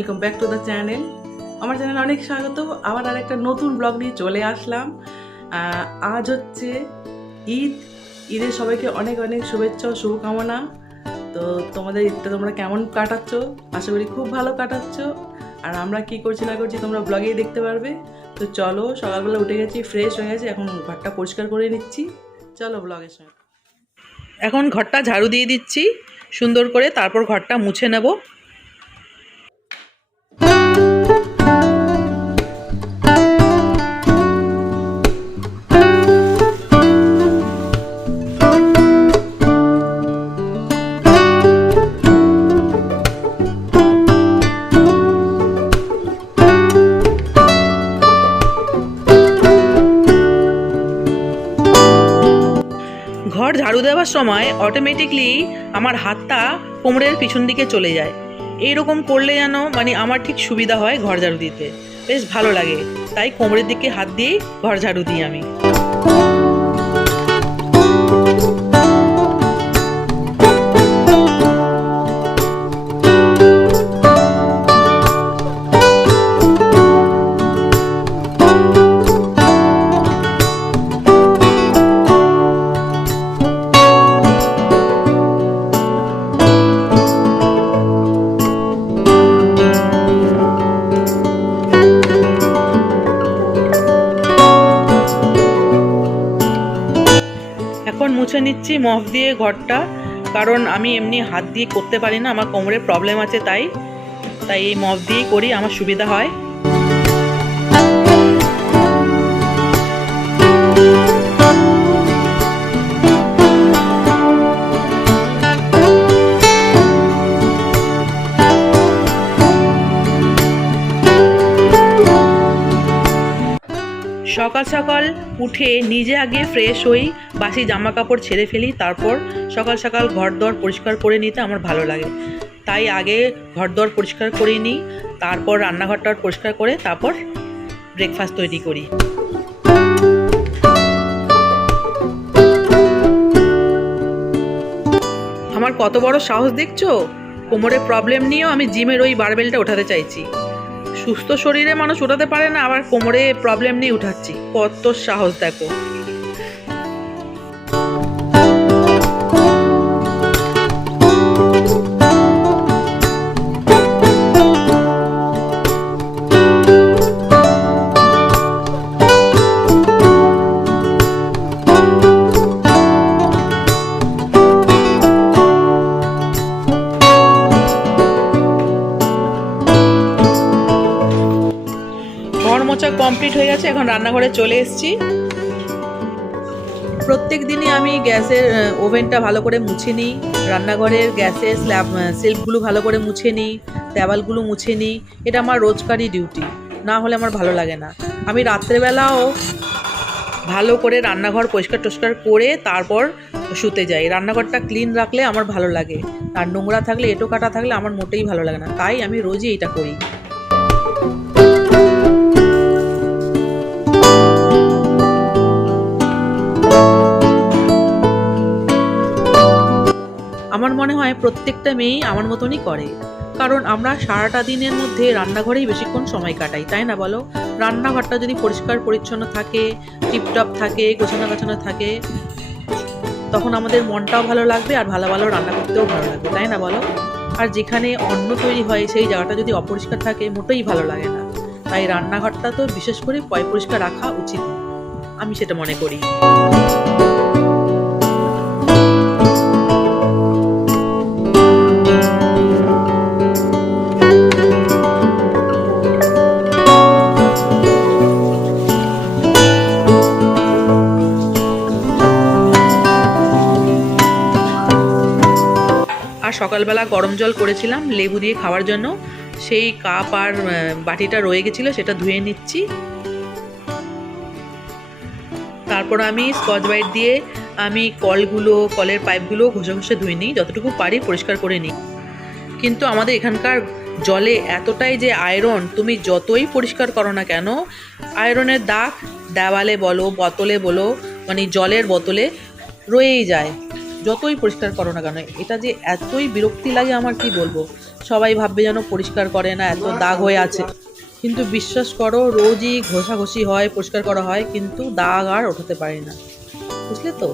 Welcome back to the channel আমার চ্যানেলে অনেক স্বাগত আবার আর একটা নতুন ব্লগ নিয়ে চলে আসলাম। আজ হচ্ছে ঈদ। ঈদের সবাইকে অনেক অনেক শুভেচ্ছা ও শুভকামনা। তো তোমাদের ঈদটা তোমরা কেমন কাটাচ্ছ? আশা করি খুব ভালো কাটাচ্ছ। আর আমরা কি করছি না করছি তোমরা ব্লগেই দেখতে পারবে। তো চলো, সকালবেলা উঠে গেছি ফ্রেশ হয়ে গেছি। এখন ঘরটা পরিষ্কার করে নিচ্ছি। চলো ব্লগের সঙ্গে। এখন ঘরটা ঝাড়ু দিয়ে দিচ্ছি। সুন্দর করে তারপর ঘরটা মুছে নেব। দেওয়ার সময় অটোমেটিকলি আমার হাতটা কোমরের পিছন দিকে চলে যায়। এইরকম করলে যেন মানে আমার ঠিক সুবিধা হয় ঘর ঝাড়ু দিতে। বেশ ভালো লাগে। তাই কোমরের দিকে হাত দিয়েই ঘর ঝাড়ু দিই আমি। ঘরটা, কারণ আমি এমনি হাত দিয়ে করতে পারি না, আমার কোমরে প্রবলেম আছে তাই তাই এই মপ দিয়েই করি, আমার সুবিধা হয়। সকাল সকাল উঠে নিজে আগে ফ্রেশ হই, বাসি জামা কাপড় ছেড়ে ফেলি, তারপর সকাল সকাল ঘর দর পরিষ্কার করে নিতে আমার ভালো লাগে। তাই আগে ঘর দর পরিষ্কার করে নিই, তারপর রান্নাঘরটা পরিষ্কার করে, তারপর ব্রেকফাস্ট তৈরি করি। আমার কত বড় সাহস দেখছ? কোমরে প্রবলেম নিয়েও আমি জিমের ওই বারবেলটা ওঠাতে চাইছি। সুস্থ শরীরে মানুষ উঠাতে পারে না আবার কোমরে প্রবলেম নিয়ে উঠাচ্ছি। কত সাহস দেখো। গেছে এখন রান্নাঘরে চলে এসেছি। প্রত্যেক দিনই আমি গ্যাসের ওভেনটা ভালো করে মুছে নিই। রান্নাঘরের গ্যাসের স্ল্যাব সেলফগুলো ভালো করে মুছে নিই, দেওয়ালগুলো মুছে নিই। এটা আমার রোজকারই ডিউটি, না হলে আমার ভালো লাগে না। আমি রাত্রেবেলাও ভালো করে রান্নাঘর পরিষ্কার টস্কার করে তারপর শুতে যাই। রান্নাঘরটা ক্লিন রাখলে আমার ভালো লাগে। আর নোংরা থাকলে, এটো কাটা থাকলে আমার মোটেই ভালো লাগে না। তাই আমি রোজই এটা করি। আমার মনে হয় প্রত্যেকটা মেয়েই আমার মতনই করে। কারণ আমরা সারাটা দিনের মধ্যে রান্নাঘরেই বেশিক্ষণ সময় কাটাই, তাই না বলো? রান্নাঘরটা যদি পরিষ্কার, পরিচ্ছন্ন থাকে, টিপটপ থাকে, গোছানো গাছানো থাকে, তখন আমাদের মনটাও ভালো লাগবে আর ভালো ভালো রান্না করতেও ভালো লাগবে, তাই না বলো? আর যেখানে অন্ন তৈরি হয়, সেই জায়গাটা যদি অপরিষ্কার থাকে, মোটেই ভালো লাগে না। তাই রান্নাঘরটা তো বিশেষ করে পয় পরিষ্কার রাখা উচিত। আমি সেটা মনে করি। সকালবেলা গরম জল করেছিলাম, লেবু দিয়ে খাওয়ার জন্য। সেই কাপ আর বাটিটা রয়ে গেছিল, সেটা ধুয়ে নিচ্ছি। তারপর আমি স্কচ বাইট দিয়ে আমি কলগুলো, কলের পাইপগুলো ঘষে ঘষে ধুয়ে নিই, যতটুকু পারি পরিষ্কার করে নিই। কিন্তু আমাদের এখানকার জলে এতটাই যে আয়রন, তুমি যতই পরিষ্কার করো না কেন, আয়রনের দাগ দেওয়ালে বলো, বোতলে বলো মানে জলের বোতলে রয়েই যায়। যতই পরিষ্কার করো না কেন, এটা যে এতই বিরক্তি লাগে আমার, কি বলব? সবাই ভাববে যেন পরিষ্কার করে না, এত দাগ হয়ে আছে। কিন্তু বিশ্বাস করো, রোজই ঘষাঘষি হয়, পরিষ্কার করা হয়, কিন্তু দাগ আর ওঠাতে পারে না। বুঝলে তো?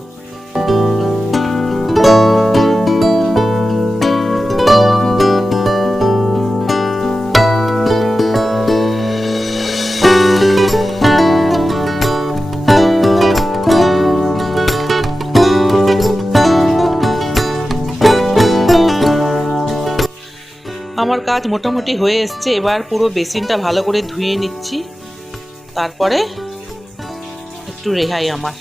আমার কাজ মোটামুটি হয়ে এসছে, এবার পুরো বেসিনটা ভালো করে ধুয়ে নিচ্ছি। তারপরে একটু রেহাই আমার।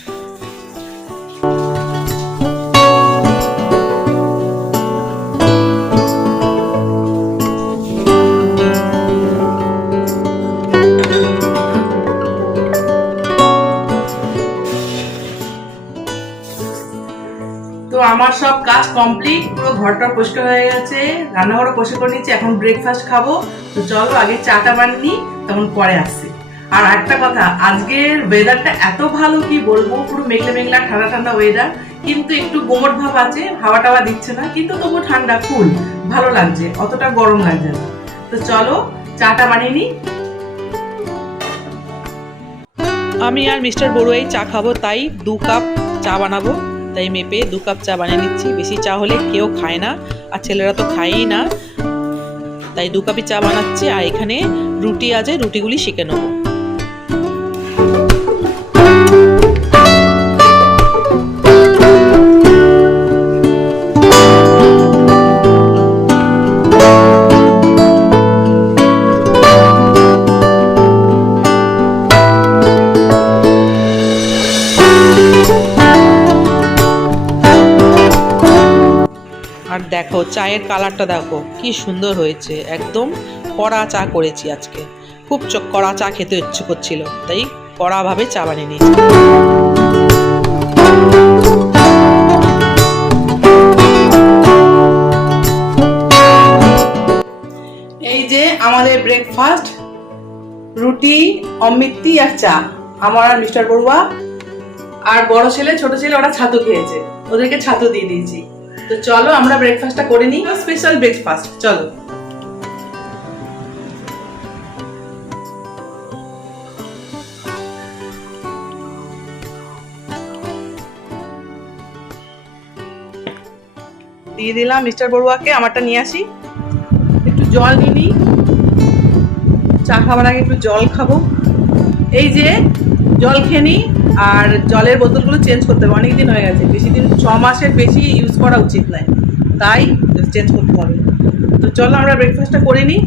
আমার সব কাজ কমপ্লিট পুরো ঘরটা পরিষ্কার হয়ে গেছে। রান্নাঘরও পরিষ্কার করে নিচ্ছি এখন ব্রেকফাস্ট খাব। তো চলো, আগে চাটা বানিয়ে তখন পরে আসছি। আর একটা কথা, আজকের ওয়েদারটা এত ভালো কি বলব? পুরো মেঘলা মেঘলা, ঠান্ডা ঠান্ডা ওয়েদার কিন্তু একটু গোমট ভাব আছে, হাওয়া টাওয়া দিচ্ছে না, কিন্তু তবু ঠান্ডা কুল ভালো লাগছে, অতটা গরম লাগছে না। তো চলো, চাটা বানিয়ে নিই। আমি আর মিস্টার বড়ুয়াই চা খাব, তাই দু কাপ চা বানাবো। তাই মেপে দু কাপ চা বানিয়ে নিচ্ছি। বেশি চা হলে কেউ খায় না আর ছেলেরা তো খায়ই না। তাই দু কাপই চা বানাচ্ছি আর এখানে রুটি আছে, রুটিগুলি শিখে নেব। চায়ের কালারটা দেখো, কি সুন্দর হয়েছে। একদম কড়া চা করেছি আজকে। খুব কড়া চা খেতে ইচ্ছে করছিল, তাই কড়াভাবে চা বানিয়ে নিয়েছি। এই যে আমাদের ব্রেকফাস্ট রুটি অমৃতি আর চা। আমার আর মিস্টার বড়ুয়া আর বড় ছেলে, ছোট ছেলে, ওরা ছাতু খেয়েছে। ওদেরকে ছাতু দিয়ে দিয়েছি। তো চলো, আমরা ব্রেকফাস্টটা করে নিই। স্পেশাল ব্রেকফাস্ট চলো। দিয়ে দিলাম মিস্টার বড়ুয়াকে, আমারটা নিয়ে আসি। একটু জল নিই। চা খাবার আগে একটু জল খাব। এই যে জল খেয়ে নিই আর জলের বোতলগুলো চেঞ্জ করতে হবে। অনেক দিন হয়ে গেছে। বেশি দিন ছ মাসের বেশি ইউজ করা উচিত নয়। তাই চেঞ্জ করতে হবে। তো চলো আমরা ব্রেকফাস্টটা করে নিই।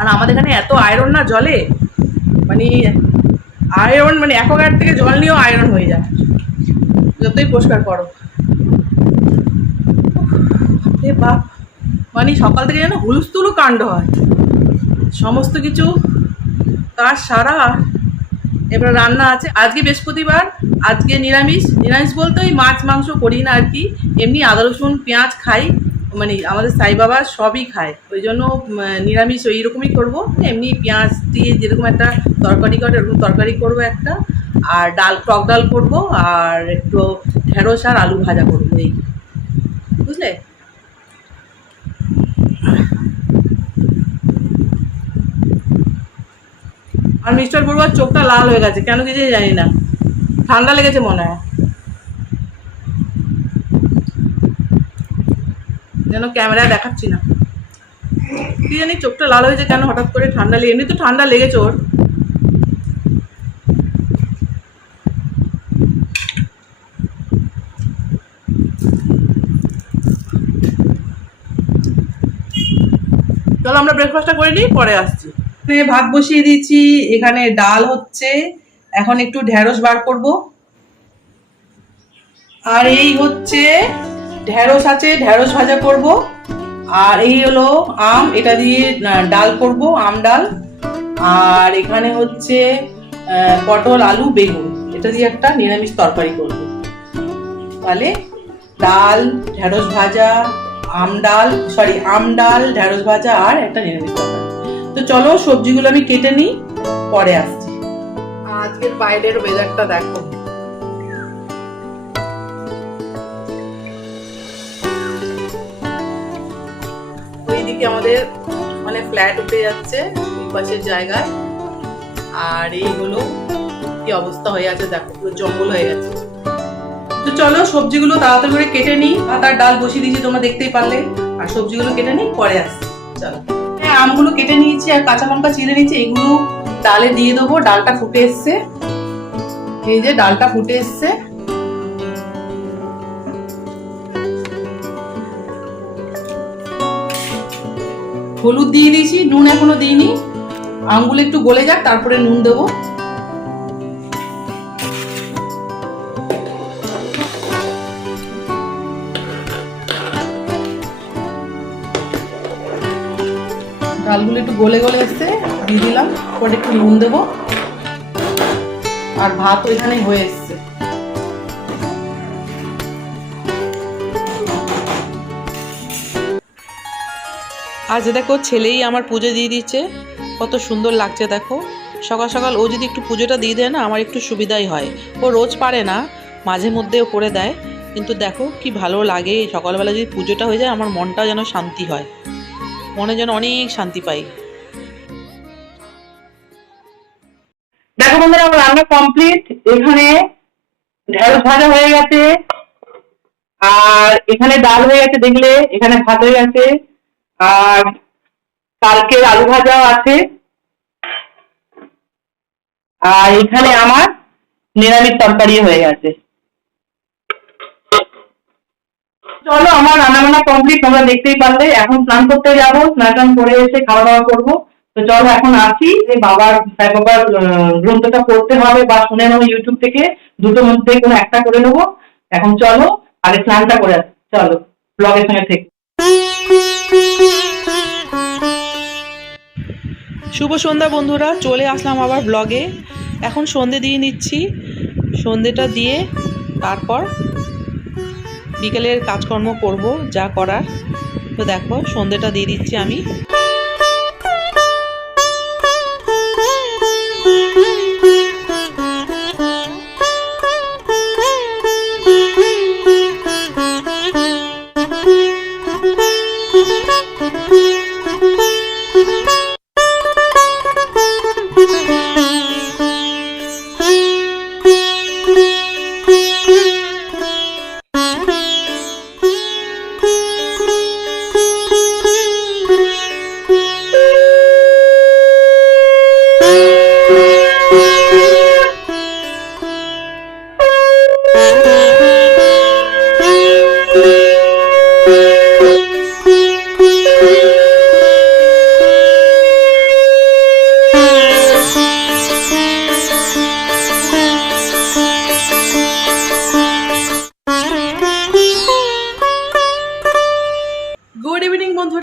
আর আমাদের এখানে এত আয়রন না জলে। মানে আয়রন মানে অ্যাকোয়াগার্ড থেকে জল নিয়েও আয়রন হয়ে যায়। যতই পরিষ্কার করো। এ বাপ। মানে সকাল থেকে যেন হুলস্থুলও কাণ্ড হয়। সমস্ত কিছু কাজ সারা। এবার রান্না আছে। আজকে বৃহস্পতিবার, আজকে নিরামিষ। নিরামিষ বলতে ওই মাছ, মাংস করি না আর কি। এমনি আদা, রসুন, পেঁয়াজ খাই। মানে আমাদের সাই বাবা সবই খায়। ওই জন্য নিরামিষ ওই রকমই করব। এমনি পেঁয়াজ দিয়ে যেরকম একটা তরকারি করে এরকম তরকারি করব একটা। আর ডাল, টক ডাল করব, আর একটু ঢেঁড়স আর আলু ভাজা করব এই। বুঝলে? আর মিস্টার বড়ুয়ার চোখটা লাল হয়ে গেছে, কেন কিছু জানি না। ঠান্ডা লেগেছে মনে হয়। যেন ক্যামেরায় দেখাচ্ছি না। কি জানি চোখটা লাল হয়েছে কেন হঠাৎ করে ঠান্ডা লেগে এমনি তো ঠান্ডা লেগেছে ওর। চলো আমরা ব্রেকফাস্টটা করে নিই, পরে আসছি। এখানে ভাত বসিয়ে দিয়েছি, এখানে ডাল হচ্ছে। এখন একটু ঢেঁড়স বার করব। আর এই হচ্ছে ঢেঁড়স আছে, ঢেঁড়স ভাজা করব। আর এই হলো আম, এটা দিয়ে ডাল করব, আম ডাল। আর এখানে হচ্ছে পটল, আলু, বেগুন। এটা দিয়ে একটা নিরামিষ তরকারি করব। তাহলে ডাল, ঢেঁড়স ভাজা আম ডাল সরি আম ডাল, ঢেঁড়স ভাজা আর একটা নিরামিষ তরকারি। তো চলো সবজিগুলো আমি কেটে নিই, পরে আসছি। আজকের বাইরের ওয়েদারটা দেখো। ওইদিকে আমাদের মানে ফ্ল্যাট উঠে যাচ্ছে পাশের জায়গায়। আর এই হলো কি অবস্থা হয়ে আছে, দেখো, পুরো জঙ্গল হয়ে গেছে। তো চলো সবজিগুলো তাড়াতাড়ি করে কেটে নিই। ভাত আর ডাল বসিয়ে দিয়েছি, তোমরা দেখতেই পারলে। আর সবজিগুলো কেটে নিই, পরে আসছি। চলো। হ্যাঁ আমগুলো কেটে নিয়েছি আর কাঁচা লঙ্কা চিড়ে নিয়েছি, এগুলো ডালে দিয়ে দেবো। ডালটা ফুটে এসছে। এই যে ডালটা ফুটে এসছে। হলুদ দিয়ে দিয়েছি, নুন এখনও দিইনি। আমগুলো একটু গলে যাক, তারপরে নুন দেবো। ডালগুলো একটু গলে গলে এসছে, দিয়ে দিলাম। পরে একটু নুন দেবো। আর ভাত ওইখানে হয়ে এসছে। আজ দেখো, ছেলেই আমার পুজো দিয়ে দিচ্ছে। কত সুন্দর লাগছে দেখো। সকাল সকাল ও যদি একটু পুজোটা দিয়ে দেয় না, আমার একটু সুবিধাই হয়। ও রোজ পারে না, মাঝে মধ্যেও করে দেয়। কিন্তু দেখো কি ভালো লাগে, সকালবেলা যদি পুজোটা হয়ে যায়, আমার মনটা যেন শান্তি হয়। মনে যেন অনেক শান্তি পাই। দেখো বন্ধুরা রান্না কমপ্লিট এখানে ঢেঁড়স ভাজা হয়ে গেছে। আর এখানে ডাল হয়ে গেছে, দেখলে এখানে ভাত হয়ে গেছে। আর কালকে আলু ভাজাও আছে। আর এখানে আমার নিরামিষ তরকারি হয়ে গেছে। চলো, আমার রান্না বান্না কমপ্লিট তোমরা দেখতেই পারলে। এখন স্নান করতে যাব, স্নান টান করে এসে খাওয়া দাওয়া করব। তো চলো, এখন আসি। যে বাবার সাই বাবার গ্রন্থটা পড়তে হবে বা শুনে নেব ইউটিউব থেকে। দুটোর মধ্যে কোনো একটা করে নেব। এখন চলো, আগে স্নানটা করে আসি। চলো ব্লগের সঙ্গে থেকে। শুভ সন্ধ্যা বন্ধুরা, চলে আসলাম আবার ব্লগে এখন সন্ধে দিয়ে নিচ্ছি। সন্ধেটা দিয়ে তারপর বিকেলের কাজকর্ম করব যা করার। তো দেখো সন্ধ্যেটা দিয়ে দিচ্ছি আমি।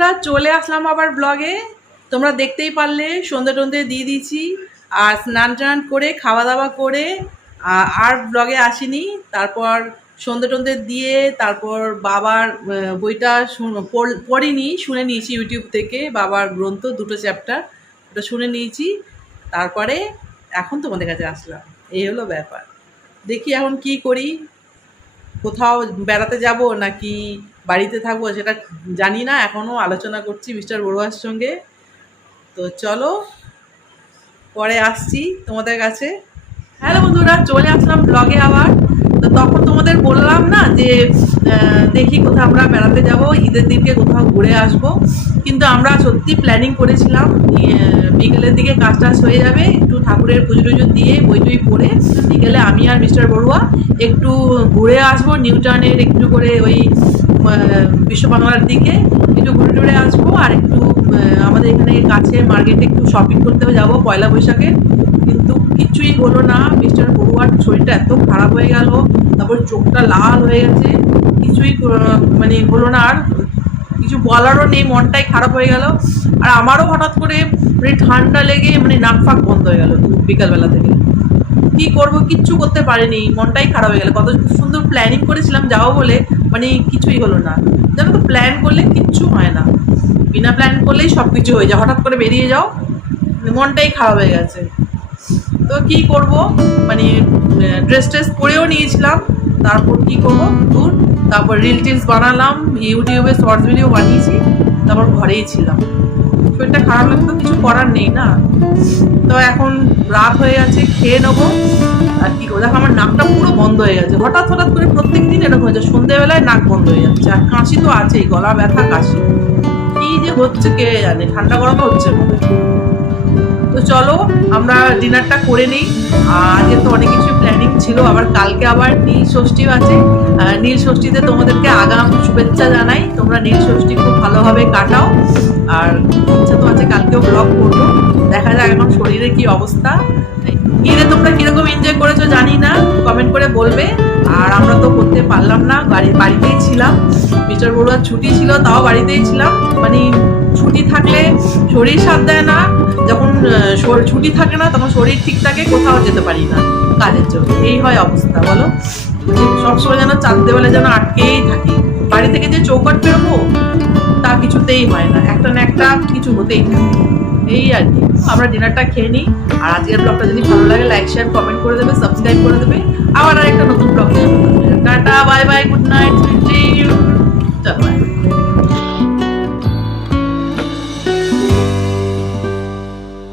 বন্ধুরা চলে আসলাম আবার ব্লগে তোমরা দেখতেই পারলে সন্ধে টন্ধে দিয়ে দিয়েছি। আর স্নান টান করে, খাওয়া দাওয়া করে আর ব্লগে আসিনি। তারপর সন্ধে টন্ধে দিয়ে তারপর বাবার বইটা পড়িনি, শুনে নিয়েছি ইউটিউব থেকে, বাবার গ্রন্থ, দুটো চ্যাপ্টার ওটা শুনে নিয়েছি। তারপরে এখন তোমাদের কাছে আসলাম। এই হলো ব্যাপার। দেখি এখন কি করি। কোথাও বেড়াতে যাব নাকি বাড়িতে থাকব সেটা জানি না এখনও আলোচনা করছি মিস্টার বড়ুয়ার সঙ্গে। তো চলো, পরে আসছি তোমাদের কাছে। হ্যালো বন্ধুরা, চলে আসলাম ব্লগে আবার। তো তখন তোমাদের বললাম না যে দেখি কোথাও আমরা বেড়াতে যাব, ঈদের দিনকে কোথাও ঘুরে আসব। কিন্তু আমরা সত্যি প্ল্যানিং করেছিলাম বিকেলের দিকে কাজ টাজ হয়ে যাবে, একটু ঠাকুরের পুজো টুজো দিয়ে বই টই পড়ে বিকেলে আমি আর মিস্টার বড়ুয়া একটু ঘুরে আসব, নিউ টাউনের একটু করে ওই বিশ্ববাংলার দিকে একটু ঘুরে টুরে আসব আর একটু আমাদের এখানে কাছে মার্কেটে একটু শপিং করতে যাব পয়লা বৈশাখে। কিন্তু কিছুই হলো না মিস্টার বড়ুয়ার শরীরটা এত খারাপ হয়ে গেল, তারপর চোখটা লাল হয়ে গেছে, কিছুই মানে হলো না আর, কিছু বলারও নেই, মনটাই খারাপ হয়ে গেল। আর আমারও হঠাৎ করে মানে ঠান্ডা লেগে মানে নাক ফাঁক বন্ধ হয়ে গেল বিকালবেলা থেকে। কি করব, কিচ্ছু করতে পারিনি, মনটাই খারাপ হয়ে গেল। কত সুন্দর প্ল্যানিং করেছিলাম যাব বলে মানে কিছুই হলো না। জানো তো প্ল্যান করলে কিচ্ছু হয় না। বিনা প্ল্যান করলেই সব কিছু হয়ে যায়। হঠাৎ করে বেরিয়ে যাও মানে মনটাই খারাপ হয়ে গেছে। তো কি করব মানে ড্রেস ট্রেস পরেও নিয়েছিলাম, তারপর কি করব, দূর, তারপর রিল টিলস বানালাম, ইউটিউবে শর্টস ভিডিও বানিয়েছি, তারপর ঘরেই ছিলাম। শরীরটা খারাপ লাগতো কিছু করার নেই না? তো এখন রাত হয়ে গেছে, খেয়ে নেব। আর কি দেখো, আমার নাকটা পুরো বন্ধ হয়ে গেছে। হঠাৎ হঠাৎ করে প্রত্যেক দিন এরকম হয়েছে সন্ধ্যেবেলায় নাক বন্ধ হয়ে যাচ্ছে। আর কাশি তো আছেই, গলা ব্যথা, কাশি। কি যে হচ্ছে কে জানে? ঠান্ডা গরম হচ্ছে মনে হয়। তো চলো, আমরা ডিনারটা করে নিই। আজকে তো অনেক কিছু প্ল্যানিং ছিল, আবার কালকে আবার নীল ষষ্ঠীও আছে। নীল ষষ্ঠীতে তোমাদেরকে আগাম শুভেচ্ছা জানাই। তোমরা নীল ষষ্ঠী খুব ভালোভাবে কাটাও। আর ইচ্ছা তো আছে কালকেও ব্লগ করব। দেখা যাক এখন শরীরের কি অবস্থা। ঈদে তোমরা কীরকম এনজয় করেছ জানি না কমেন্ট করে বলবে। আর আমরা তো করতে পারলাম না বাড়ি বাড়িতেই ছিলাম। বড়ুয়ার ছুটি ছিল, তাও বাড়িতেই ছিলাম। মানে ছুটি থাকলে শরীর সাথ দেয় না, যখন ছুটি থাকে না, তখন শরীর ঠিক থাকে, কোথাও যেতে পারি না কাজের জন্য। এই হয় অবস্থা, বলো? মানে সবসময় যেন চাঁদ দেওয়ালে যেন আটকেই থাকি। বাড়ি থেকে যে চৌকাট বেরোবো, তা কিছুতেই হয় না। একটা না একটা কিছু হতেই থাকে। এই আর কি। আমরা ডিনারটা খেয়ে নিই। আর আজকের ব্লগটা যদি ভালো লাগে লাইক শেয়ার কমেন্ট করে দেবে সাবস্ক্রাইব করে দেবে। আবার আরেকটা নতুন blog tata bye bye good night চল বাই